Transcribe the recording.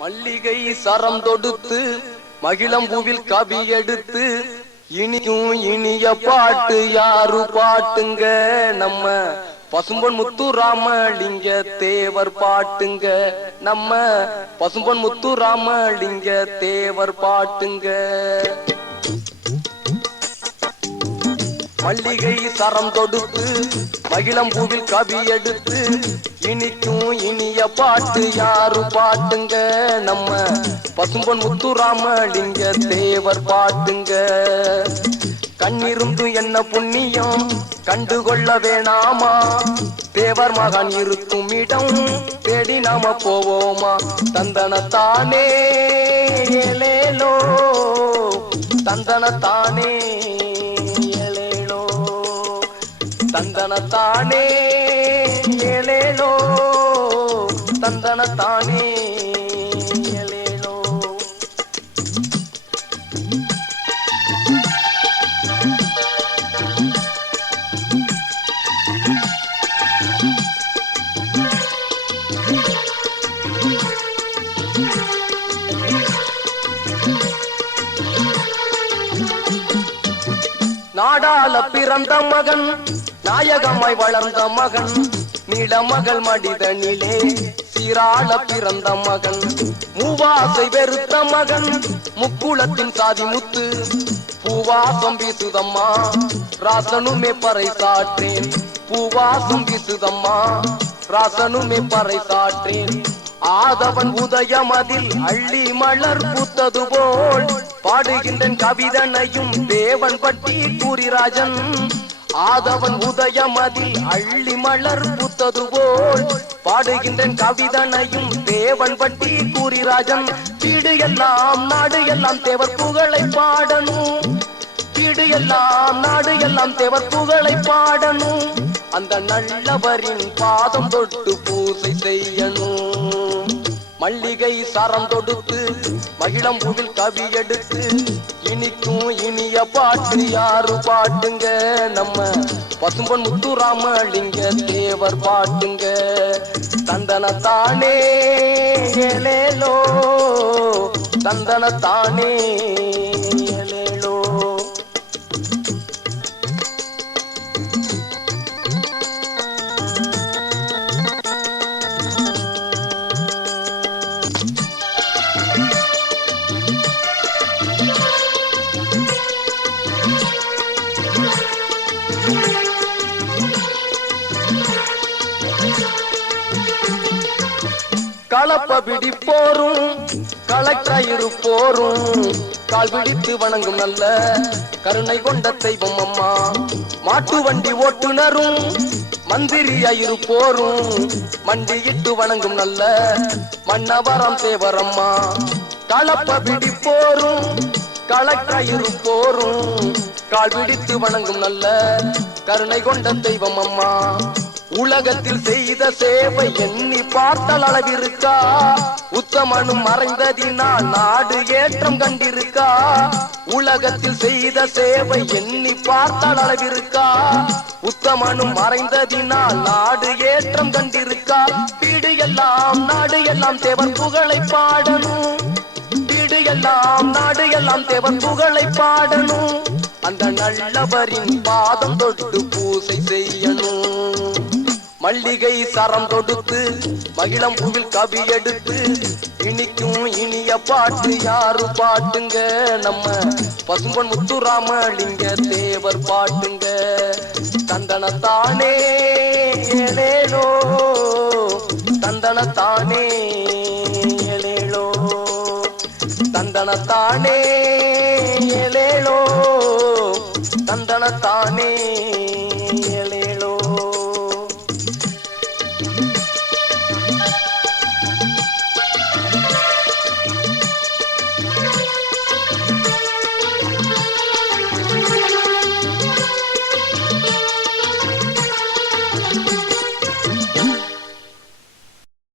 மல்லிகை சரம் தொடுத்து மகிழம்பூவில் கவி எடுத்து இனியும் இனிய பாட்டு யாரு பாட்டுங்க நம்ம பசும்பொன் முத்துராமலிங்க தேவர் பாட்டுங்க நம்ம பசும்பொன் முத்துராமலிங்க தேவர் பாட்டுங்க. மல்லிகை சரம் தொடுத்து மகிழம்பூவில் கவி எடுத்து இனிக்கும் இனிய பாட்டு யாரு பாட்டுங்க நம்ம பசும்பொன் முத்துராமலிங்க தேவர் பாட்டுங்க. கண்ணிருந்து என்ன புண்ணியம் கண்டுகொள்ள வேணாமா, தேவர் மகன் இருக்கும் இடம் தேடி நாம போவோமா. தந்தனத்தானே ஏலேலோ தந்தனத்தானே ஏலேலோ தந்தனத்தானே ஏலேலோ தந்தனத்தானே ஏலேலோ. நாடால பிறந்த மகன் நாயகமாய் வளர்ந்த மகன் நீலமகள் மடிதனிலே சீராள பிறந்த மகன் மூவாசை வெறுத்த மகன் முக்குளத்தின் சாதி முத்து பூவாசம் வீசுதம்மா ராசனுமே பறை சாற்றேன். பூவாசம் வீசுதம்மா ராசனுமே பறை சாற்றேன். ஆதவன் உதயமதில் அள்ளி மலர் பூத்தது போல் பாடுகின்றன் கவிதனையும் தேவன் பற்றி கூறிராஜன். ஆதவன் உதயமதில் அள்ளி மலர் பூத்தது போல் பாடுகின்றன் கவிதனையும் தேவன் பற்றி கூறிராஜன். வீடு எல்லாம் நாடு எல்லாம் தேவர் புகழை பாடணும், வீடு எல்லாம் நாடு எல்லாம் தேவர் புகழை பாடணும். அந்த நல்லவரின் பாதம் தொட்டு பூசை செய்யணும். மல்லிகை சரம் தொடுத்து மகிழம்பூவில் கவி எடுத்து இனிக்கும் இனிய பாட்டு யாரு பாட்டுங்க நம்ம பசும்பொன் முத்துராமலிங்க தேவர் பாட்டுங்க. தந்தனத்தானே ஏலேலோ தந்தனத்தானே ஏலேலோ. களப்ப பிடி போரும் கலெக்டர் போரும் கால் பிடித்து வணங்கும் நல்ல கருணை கொண்ட தெய்வம் அம்மா. மாட்டு வண்டி ஓட்டுனரும் மந்திரி ஐயரு போரும் மண்டியிட்டு வணங்கும் நல்ல மன்னவரம் தேவரம்மா. களப்ப பிடி போரும் கலெக்டர் போரும் கால் பிடித்து வணங்கும் நல்ல கருணை கொண்ட தெய்வம் அம்மா. உலகத்தில் செய்த சேவை எண்ணி பார்த்தால் அளவிருக்கா, உத்தமனும் மறைந்ததினால் நாடு ஏற்றம் கண்டிருக்கா. உலகத்தில் செய்த சேவை எண்ணி பார்த்தால் அளவிருக்கா, உத்தமனும் மறைந்ததினால் நாடு ஏற்றம் கண்டிருக்கா. வீடு எல்லாம் நாடு எல்லாம் தேவன் புகழை பாடணும், வீடு எல்லாம் நாடு எல்லாம் தேவன் புகழை பாடணும். அந்த நல்லவரின் பாதம் தொட்டு பூசை செய்யணும். மல்லிகை சரம் தொடுத்து மகிழம்பூவில் கவி எடுத்து இனிக்கும் இனிய பாட்டு யாரு பாட்டுங்க நம்ம பசும்பொன் முத்துராமலிங்க தேவர் பாட்டுங்க. தந்தனத்தானே ஏலேலோ தந்தனத்தானே ஏலேலோ தந்தனத்தானே ஏலேலோ தந்தனத்தானே